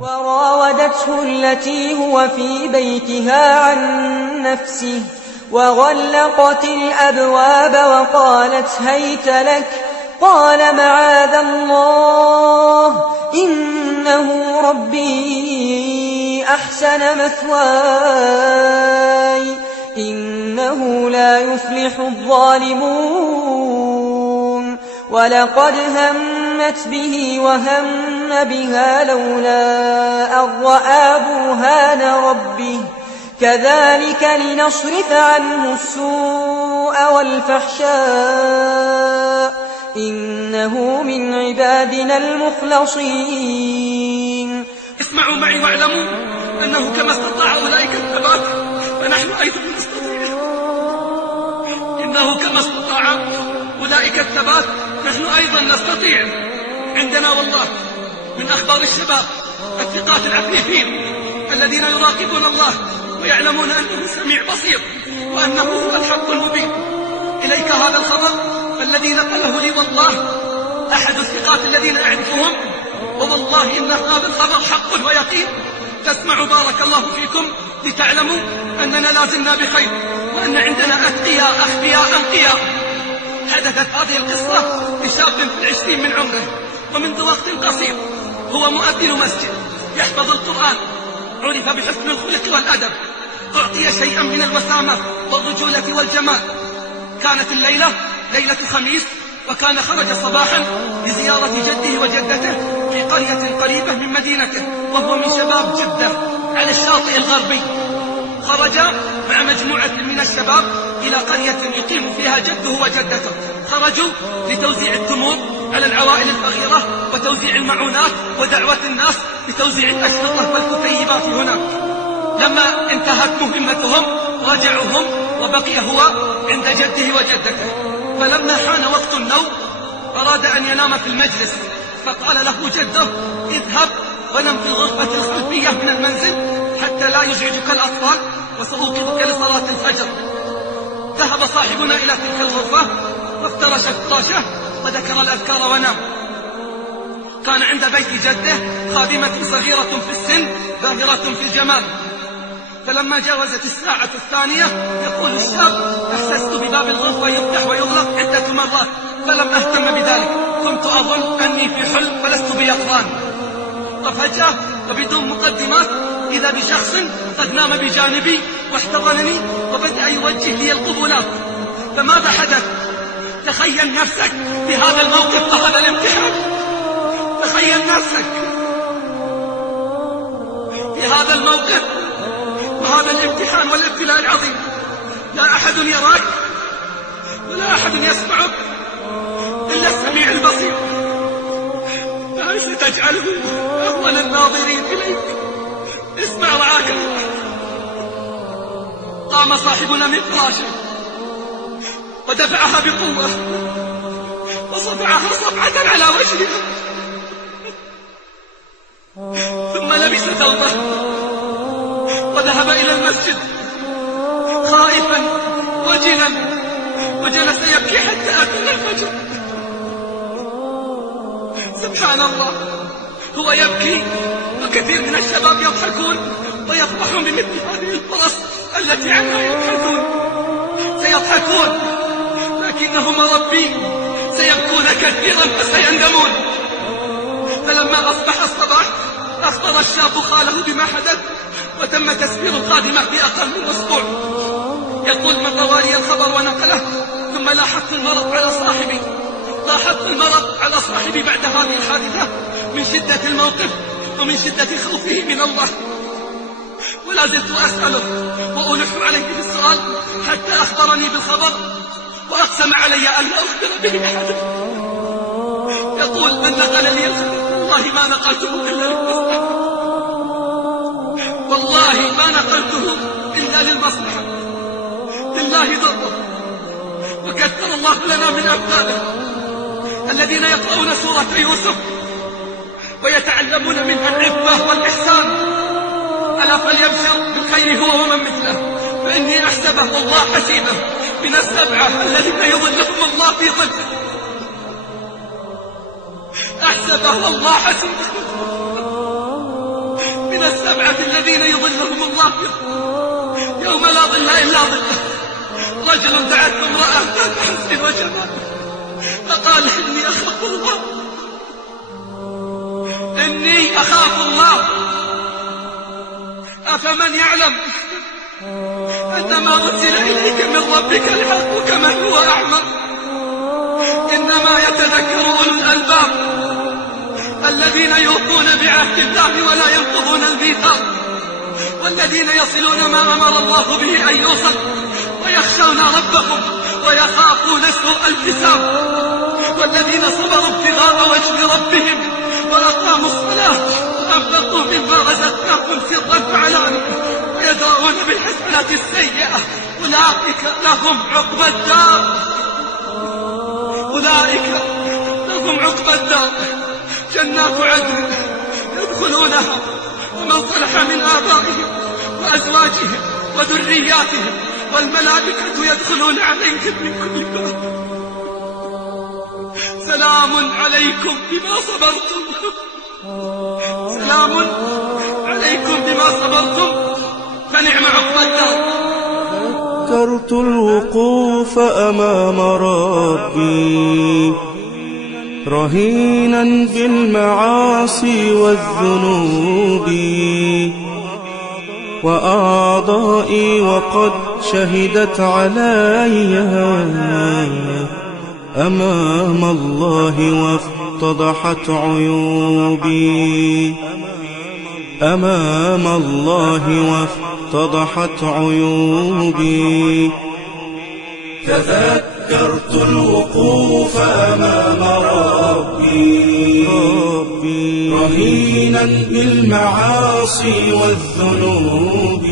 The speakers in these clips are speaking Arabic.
وراودته التي هو في بيتها عن نفسه وغلقت الأبواب وقالت هيت لك قال معاذ الله إنه ربي أحسن مثواي إنه لا يفلح الظالمون ولقد همت به وهم بها لولا أن رأى برهان ربه كذلك لنصرف عنه السوء والفحشاء إنه من عبادنا المخلصين. اسمعوا معي واعلموا أنه كما استطاع أولئك الثبات فنحن أيضا نستطيع. إنه كما استطاع أولئك الثبات نحن أيضا نستطيع. عندنا والله من أخبار الشباب الثقات العفيفين الذين يراقبون الله ويعلمون أنه سميع بصير وأنه هو الحق المبين. إليك هذا الخبر الذي نقله لي والله أحد الثقات الذين أعرفهم، ووالله إن هذا الخبر حق ويقين. تسمعوا بارك الله فيكم لتعلموا أننا لازلنا بخير وأن عندنا أتقياء أخفياء أنقياء. حدثت هذه القصة لشاب في 20 من عمره ومنذ وقت قصير هو مؤذن مسجد يحفظ القرآن، عرف بحسن الخلق والأدب، أعطي شيئا من الوسامة والرجولة والجمال. كانت الليلة ليلة خميس وكان خرج صباحا لزيارة جده وجدته في قرية قريبة من مدينته وهو من شباب جدة على الشاطئ الغربي. خرج مع مجموعة من الشباب إلى قرية يقيم فيها جده وجدته. خرجوا لتوزيع التمور على العوائل الفقيرة وتوزيع المعونات ودعوة الناس لتوزيع الأشرطة والكتيبات هناك. لما انتهت مهمتهم رجعوا هم وبقي هو عند جده وجدته. فلما حان وقت النوم أراد أن ينام في المجلس، فقال له جده اذهب ونم في الغرفة الخلفية من المنزل حتى لا يزعجك الأطفال وسأوقظك لصلاة الفجر. ذهب صاحبنا إلى تلك الغرفة وافترش فراشه وذكر الأذكار ونام. كان عند بيت جده خادمة صغيرة في السن باهرة في الجمال. فلما جاوزت الساعة الثانية يقول الشاب أحسست بباب الغرفة يفتح ويغلق عدة مرات فلم أهتم بذلك، كنت أظن أني في حلم فلست بيقظان. وفجأة وبدون مقدمات إذا بشخص قد نام بجانبي واحتضنني وبدأ يوجه لي القبلات. فماذا حدث؟ تخيل نفسك في هذا الموقف وهذا الامتحان. تخيل نفسك في هذا الموقف وهذا الامتحان والابتلاء العظيم. لا أحد يراك ولا أحد يسمعك إلا السميع البصير. فهل ستجعله أول الناظرين إليك؟ اسمع رعاك الله. قام صاحبنا من فراشه ودفعها بقوة وصفعها صفعة على وجهها، ثم لبس ثوبه وذهب إلى المسجد خائفا وجلا وجلس يبكي حتى أذن الفجر. سبحان الله، هو يبكي وكثير من الشباب يضحكون ويفرحون بمثل هذه الفرص التي عنها يبحثون. سيضحكون لكنهم ربي سيبكون كثيرا فسيندمون. فلما أصبح الصباح أخبر الشاب خاله بما حدث وتم تسفير الخادمة في أقل من أسبوع. يقول من رواني الخبر ونقله ثم لاحظت المرض على صاحبي بعد هذه الحادثة من شدة الموقف ومن شدة خوفه من الله. ولا زلت أسأله وألح عليه بالسؤال حتى أخبرني بالخبر وأقسم علي أن لا أخبر به أحد. يقول من نقل لي الخبر والله ما نقلته إلا للمصلحة، والله ما نقلته إلا للمصلحة، لله ضره. وكثر الله لنا من أمثاله الذين يقرؤون سورة يوسف ويتعلمون منها العفة والإحسان. ألا فليبشر بالخير هو ومن مثله، فإني أحسبه الله حسيبه من السبعة الذين يظلهم الله في ظله. أحسبه الله حسيبه الذين يظلهم الله يوم لا ظل إلا ظله. رجل دعته امرأة ذات حسن وجمال فقال إني أخاف الله، إني أخاف الله. أفمن يعلم أن ما أنزل إليك من ربك الحق كمن هو أعمى؟ إنما يتذكر أولو الألباب الذين يوفون بعهد الله ولا ينقضون الميثاق، والذين يصلون ما أمر الله به أن يوصل، ويخشون ربهم ويخافون سوء الحساب، والذين صبروا ابتغاء وجه ربهم وأقاموا الصلاة وأنفقوا مما رزقناهم سرا وعلانية ويدرؤون بالحسنات السيئة أولئك لهم عقبى الدار، أولئك لهم عقبى الدار جنات عدن يدخلونها ومن صلح من آبائهم وأزواجهم وذرياتهم والملائكة يدخلون عليهم من كل باب. سلام عليكم بما صبرتم، سلام عليكم بما صبرتم فنعم عقبى الدار. ذكرت الوقوف أمام ربي رهينا بالمعاصي والذنوب، وأعضائي وقد شهدت علي أمام الله وافتضحت عيوبي، أمام الله وافتضحت عيوبي. تذكرت الوقوف أمام ربي رهينا بالمعاصي والذنوب،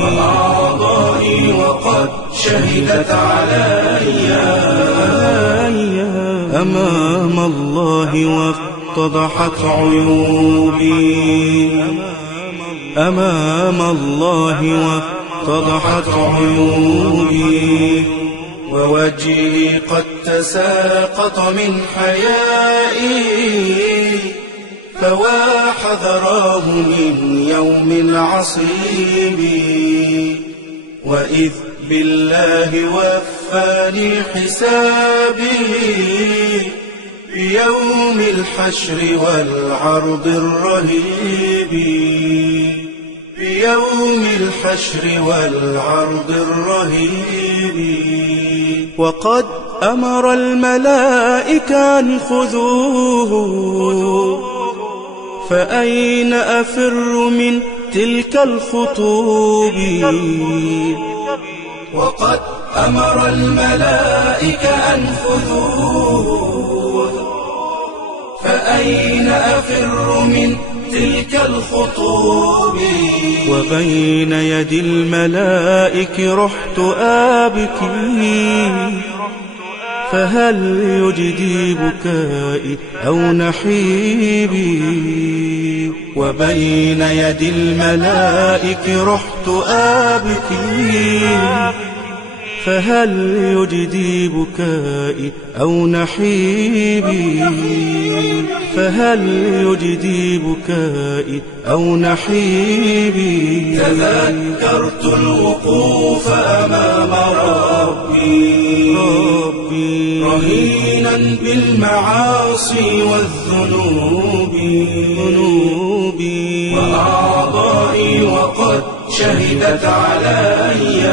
وأعضائي وقد شهدت علي أمام الله وافتضحت عيوبي، أمام الله وافتضحت عيوبي. ووجهي قد تساقط من حيائي فوا حذراه من يوم العصيب، وإذ بالله وفاني حسابي بيوم الحشر والعرض الرهيب، بيوم الحشر والعرض الرهيب. وقد أمر الملائكة أن خذوه، فأين أفر من تلك الخطوب؟ وقد أمر الملائكة أن خذوه، فأين أفر من تلك الخطوب؟ وبين يدي الملائك رحت آبكي، فهل يجدي بكائي أو نحيبي؟ وبين يدي الملائك رحت آبكي، فهل يجدي بكائي أو نحيبي؟ فهل يجدي بكائي أو نحيبي؟ تذكرت الوقوف أمام ربي رهينا بالمعاصي والذنوب، وأعضائي وقد شهدت علي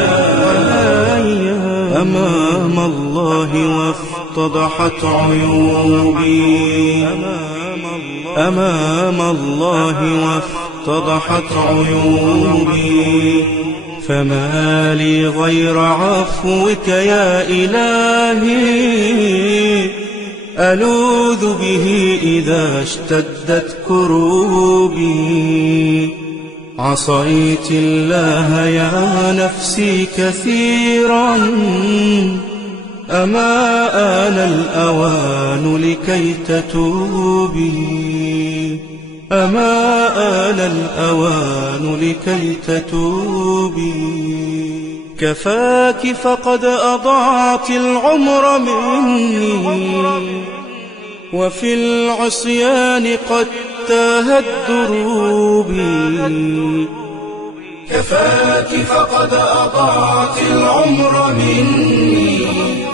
أمام الله وافتضحت عيوبي، أمام الله وافتضحت عيوبي. فما لي غير عفوك يا إلهي ألوذ به إذا اشتدت كروبي. عصيت الله يا نفسي كثيرا، أما آن الأوان لكي تتوبي، أما آن الأوان لكي تتوبي. كفاك فقد أضعت العمر مني، وفي العصيان قد تاه الدروب. كفاك فقد أضعت العمر مني،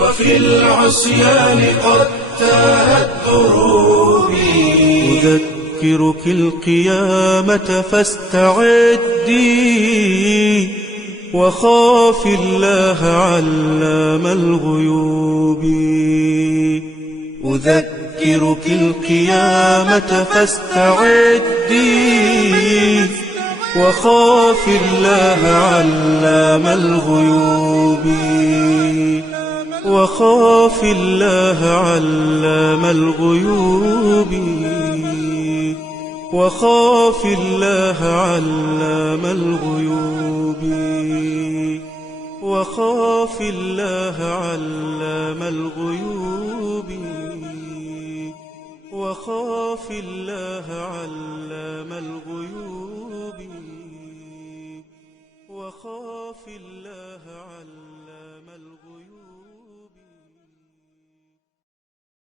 وفي العصيان قد تاه الدروب. أذكرك القيامة فاستعدي، وخاف الله علام الغيوب. أذكرك القيامة فاستعدي، وخاف الله علام الغيوب. وخاف الله علام الغيوب. وخاف الله علام الغيوب. وخاف الله علام الغيوب. وخاف الله علام الغيوب. وخاف الله علام الغيوب.